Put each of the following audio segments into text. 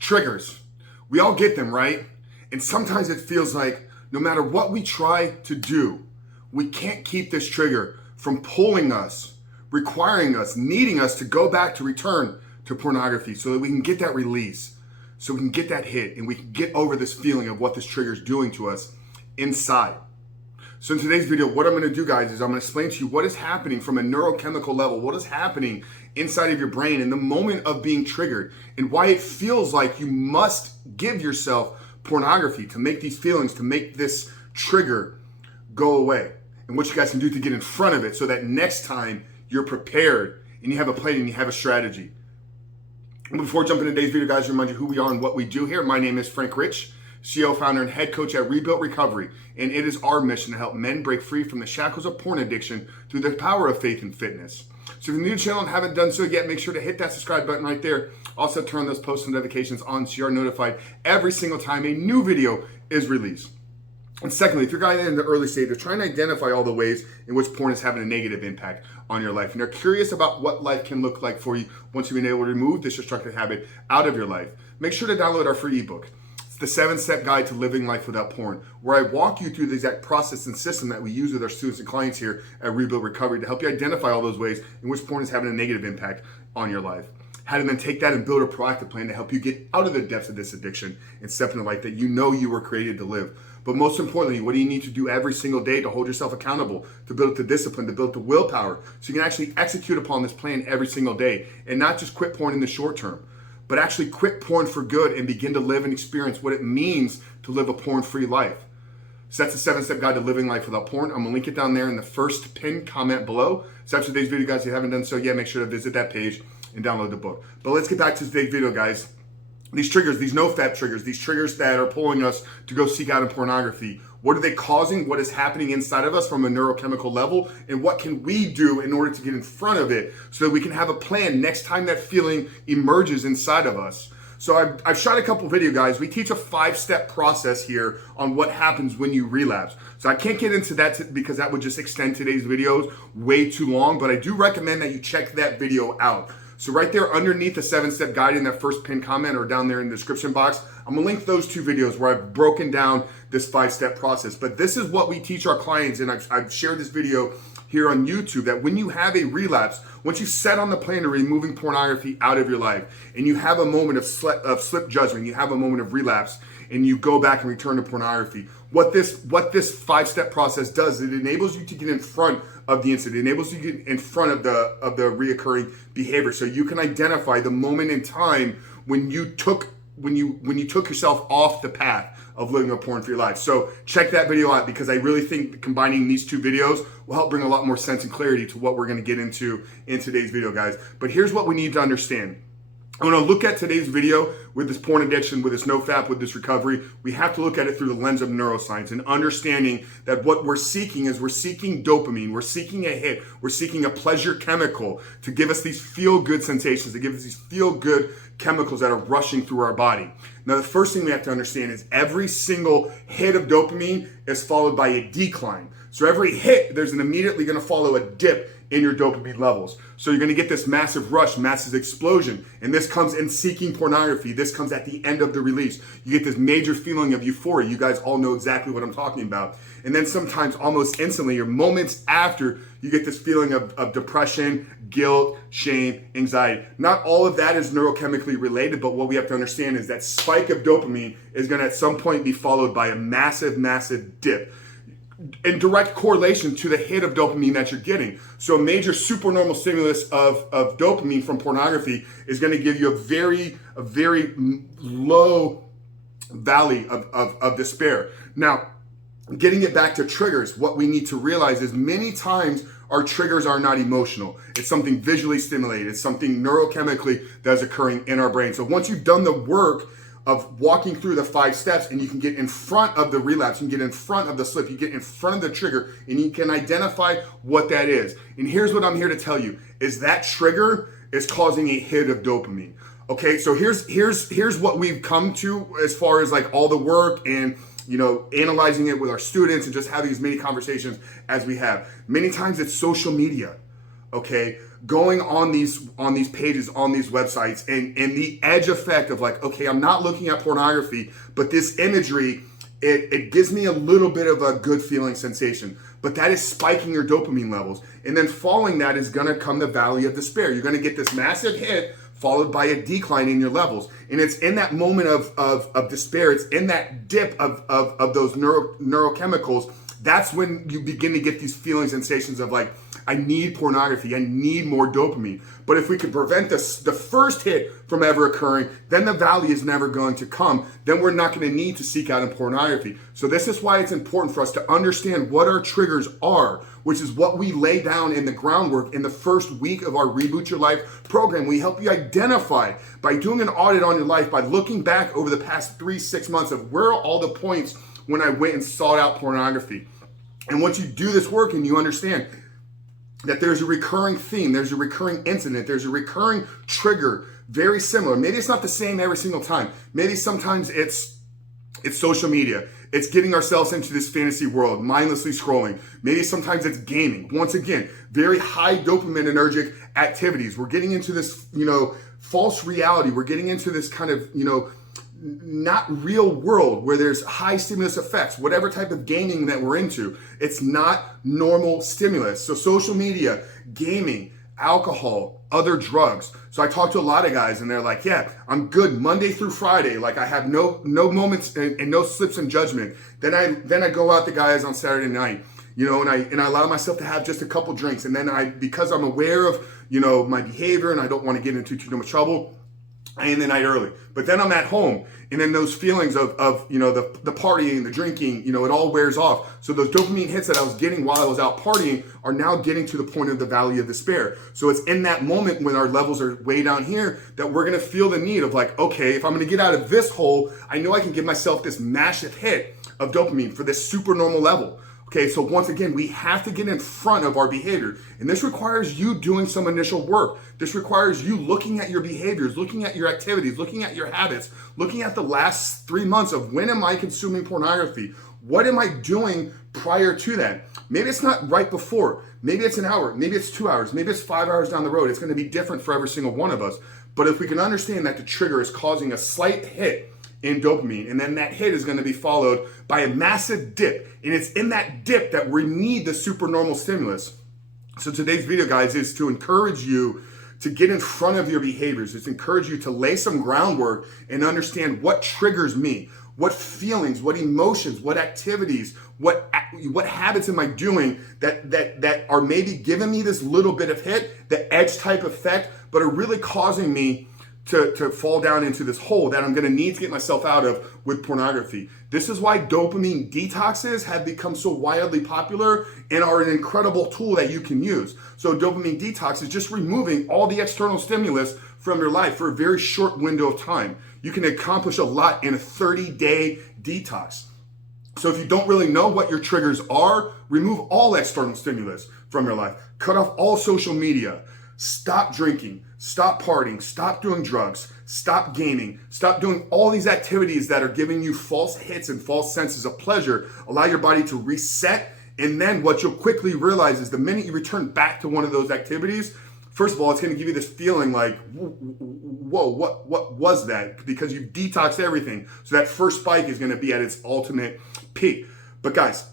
Triggers. We all get them, right? And sometimes it feels like no matter what we try to do, we can't keep this trigger from pulling us, requiring us, needing us to go back to return to pornography so that we can get that release, so we can get that hit, and we can get over this feeling of what this trigger is doing to us inside. So in today's video, what I'm going to do, guys, is I'm going to explain to you what is happening from a neurochemical level, what is happening inside of your brain in the moment of being triggered, and why it feels like you must give yourself pornography to make these feelings, to make this trigger go away, and what you guys can do to get in front of it so that next time you're prepared and you have a plan and you have a strategy. And before jumping into today's video, guys, remind you who we are and what we do here. My name is Frank Rich, CEO, founder, and head coach at Rebuilt Recovery, and it is our mission to help men break free from the shackles of porn addiction through the power of faith and fitness. So if you're new to the channel and haven't done so yet, make sure to hit that subscribe button right there. Also turn those post notifications on so you're notified every single time a new video is released. And secondly, if you're guys in the early stages, try and identify all the ways in which porn is having a negative impact on your life, and you're curious about what life can look like for you once you've been able to remove this destructive habit out of your life, make sure to download our free ebook. It's the 7-step guide to living life without porn, where I walk you through the exact process and system that we use with our students and clients here at Rebuilt Recovery to help you identify all those ways in which porn is having a negative impact on your life. How to then take that and build a proactive plan to help you get out of the depths of this addiction and step into the life that you know you were created to live. But most importantly, what do you need to do every single day to hold yourself accountable, to build up the discipline, to build up the willpower, so you can actually execute upon this plan every single day and not just quit porn in the short term, but actually quit porn for good and begin to live and experience what it means to live a porn-free life. So that's the 7-step guide to living life without porn. I'm gonna link it down there in the first pinned comment below. So after today's video, guys, if you haven't done so yet, make sure to visit that page and download the book. But let's get back to today's video, guys. These triggers, these NOFAP triggers, these triggers that are pulling us to go seek out in pornography, what are they causing? What is happening inside of us from a neurochemical level? And what can we do in order to get in front of it so that we can have a plan next time that feeling emerges inside of us? So I've shot a couple video, guys. We teach a 5-step process here on what happens when you relapse. So I can't get into that because that would just extend today's videos way too long, but I do recommend that you check that video out. So right there underneath the 7-step guide in that first pinned comment or down there in the description box, I'm gonna link those 2 videos where I've broken down this 5-step process. But this is what we teach our clients, and I've shared this video here on YouTube, that when you have a relapse, once you set on the plan to removing pornography out of your life, and you have a moment of slip judgment, you have a moment of relapse, and you go back and return to pornography, what this 5-step process does, it enables you to get in front of the incident. It enables you to get in front of the reoccurring behavior, so you can identify the moment in time when you took yourself off the path of living a porn-free life. So check that video out, because I really think combining these 2 videos will help bring a lot more sense and clarity to what we're going to get into in today's video, guys. But here's what we need to understand. I'm going to look at today's video with this porn addiction, with this NOFAP, with this recovery. We have to look at it through the lens of neuroscience and understanding that what we're seeking is we're seeking dopamine, we're seeking a hit, we're seeking a pleasure chemical to give us these feel-good sensations, to give us these feel-good chemicals that are rushing through our body. Now, the first thing we have to understand is every single hit of dopamine is followed by a decline. So every hit, there's immediately going to follow a dip in your dopamine levels. So you're going to get this massive rush, massive explosion. And this comes in seeking pornography. This comes at the end of the release. You get this major feeling of euphoria. You guys all know exactly what I'm talking about. And then sometimes almost instantly, or moments after, you get this feeling of depression, guilt, shame, anxiety. Not all of that is neurochemically related, but what we have to understand is that spike of dopamine is going to at some point be followed by a massive, massive dip in direct correlation to the hit of dopamine that you're getting. So a major supernormal stimulus of dopamine from pornography is going to give you a very low valley of despair. Now, getting it back to triggers, what we need to realize is many times our triggers are not emotional. It's something visually stimulated. It's something neurochemically that's occurring in our brain. So once you've done the work of walking through the 5 steps, and you can get in front of the relapse, you can get in front of the slip, you get in front of the trigger, and you can identify what that is. And here's what I'm here to tell you, is that trigger is causing a hit of dopamine. Okay, so here's what we've come to as far as like all the work and analyzing it with our students and just having as many conversations as we have. Many times it's social media. Okay, going on these pages, on these websites, and the edge effect of like, okay, I'm not looking at pornography, but this imagery, it gives me a little bit of a good feeling sensation. But that is spiking your dopamine levels. And then following that is gonna come the valley of despair. You're gonna get this massive hit followed by a decline in your levels. And it's in that moment of despair, it's in that dip of those neurochemicals, that's when you begin to get these feelings, sensations of like, I need pornography, I need more dopamine. But if we could prevent the first hit from ever occurring, then the valley is never going to come. Then we're not going to need to seek out in pornography. So this is why it's important for us to understand what our triggers are, which is what we lay down in the groundwork in the first week of our Reboot Your Life program. We help you identify by doing an audit on your life, by looking back over the past 3-6 months of where are all the points when I went and sought out pornography. And once you do this work and you understand that there's a recurring theme, there's a recurring incident, there's a recurring trigger, very similar. Maybe it's not the same every single time. Maybe sometimes it's social media. It's getting ourselves into this fantasy world, mindlessly scrolling. Maybe sometimes it's gaming. Once again, very high dopaminergic activities. We're getting into this, false reality. We're getting into this kind of, not real world where there's high stimulus effects, whatever type of gaming that we're into. It's not normal stimulus. So social media, gaming, alcohol, other drugs. So I talk to a lot of guys and they're like, yeah, I'm good Monday through Friday. Like I have no moments and no slips in judgment. Then I go out to guys on Saturday night, and I allow myself to have just a couple drinks. And then because I'm aware of, my behavior and I don't want to get into too much trouble, I end the night early. But then I'm at home, and then those feelings of the partying, the drinking, it all wears off. So those dopamine hits that I was getting while I was out partying are now getting to the point of the valley of despair. So it's in that moment when our levels are way down here that we're gonna feel the need of like, okay, if I'm gonna get out of this hole, I know I can give myself this massive hit of dopamine for this super normal level. Okay, so once again, we have to get in front of our behavior. And this requires you doing some initial work. This requires you looking at your behaviors, looking at your activities, looking at your habits, looking at the last 3 months of when am I consuming pornography? What am I doing prior to that? Maybe it's not right before. Maybe it's an hour. Maybe it's 2 hours. Maybe it's 5 hours down the road. It's going to be different for every single one of us. But if we can understand that the trigger is causing a slight hit in dopamine, and then that hit is going to be followed by a massive dip, and it's in that dip that we need the supernormal stimulus. So today's video, guys, is to encourage you to get in front of your behaviors. It's to encourage you to lay some groundwork and understand what triggers me, what feelings, what emotions, what activities, what habits am I doing that are maybe giving me this little bit of hit, the edge type effect, but are really causing me to fall down into this hole that I'm gonna need to get myself out of with pornography. This is why dopamine detoxes have become so wildly popular and are an incredible tool that you can use. So dopamine detox is just removing all the external stimulus from your life for a very short window of time. You can accomplish a lot in a 30-day detox. So if you don't really know what your triggers are, remove all external stimulus from your life. Cut off all social media. Stop drinking, stop partying, stop doing drugs, stop gaming, stop doing all these activities that are giving you false hits and false senses of pleasure. Allow your body to reset. And then what you'll quickly realize is the minute you return back to one of those activities, first of all, it's going to give you this feeling like, whoa, what was that? Because you've detoxed everything. So that first spike is going to be at its ultimate peak. But guys,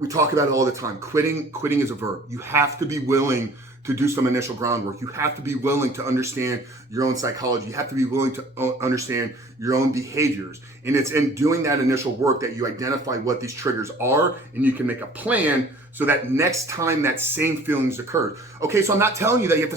we talk about it all the time. Quitting is a verb. You have to be willing to do some initial groundwork. You have to be willing to understand your own psychology. You have to be willing to understand your own behaviors. And it's in doing that initial work that you identify what these triggers are, and you can make a plan so that next time that same feelings occur. Okay, so I'm not telling you that you have to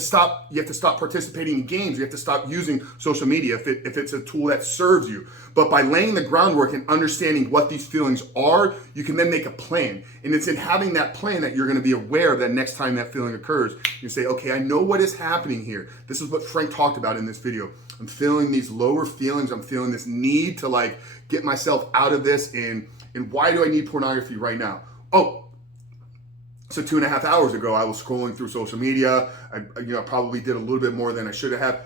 stop participating in games. You have to stop using social media if it's a tool that serves you. But by laying the groundwork and understanding what these feelings are, you can then make a plan. And it's in having that plan that you're going to be aware of that next time that feeling occurs. You say, okay, I know what is happening here. This is what Frank talked about in this video. I'm feeling these lower feelings. I'm feeling this need to get myself out of this. And why do I need pornography right now? Oh, so 2.5 hours ago, I was scrolling through social media. I probably did a little bit more than I should have.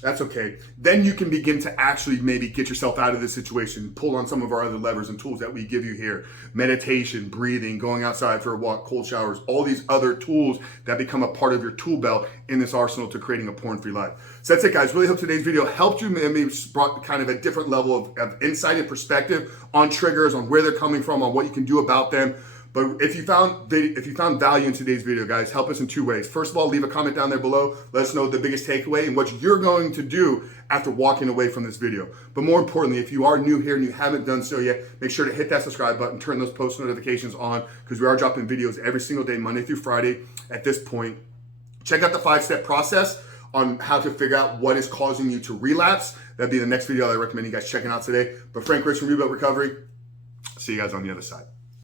That's okay. Then you can begin to actually maybe get yourself out of this situation, pull on some of our other levers and tools that we give you here. Meditation, breathing, going outside for a walk, cold showers, all these other tools that become a part of your tool belt in this arsenal to creating a porn-free life. So that's it, guys. Really hope today's video helped you, maybe brought kind of a different level of insight and perspective on triggers, on where they're coming from, on what you can do about them. But if you found value in today's video, guys, help us in two ways. First of all, leave a comment down there below. Let us know the biggest takeaway and what you're going to do after walking away from this video. But more importantly, if you are new here and you haven't done so yet, make sure to hit that subscribe button, turn those post notifications on, because we are dropping videos every single day, Monday through Friday at this point. Check out the 5-step process on how to figure out what is causing you to relapse. That'd be the next video I recommend you guys checking out today. But Frank Rich from Rebuilt Recovery. See you guys on the other side.